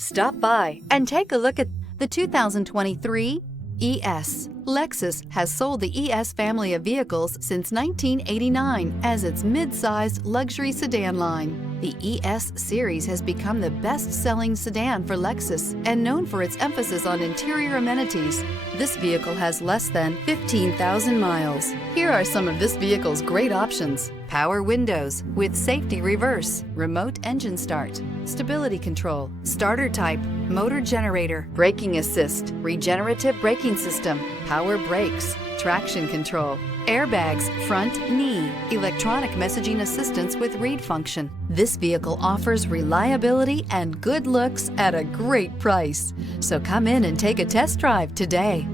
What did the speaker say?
Stop by and take a look at the 2023 ES. Lexus has sold the ES family of vehicles since 1989 as its mid-sized luxury sedan line. The ES series has become the best-selling sedan for Lexus and known for its emphasis on interior amenities. This vehicle has less than 15,000 miles. Here are some of this vehicle's great options: power windows with safety reverse, remote engine start, stability control, starter type, motor generator, braking assist, regenerative braking system, power brakes, traction control, airbags, front knee, electronic messaging assistance with read function. This vehicle offers reliability and good looks at a great price. So come in and take a test drive today.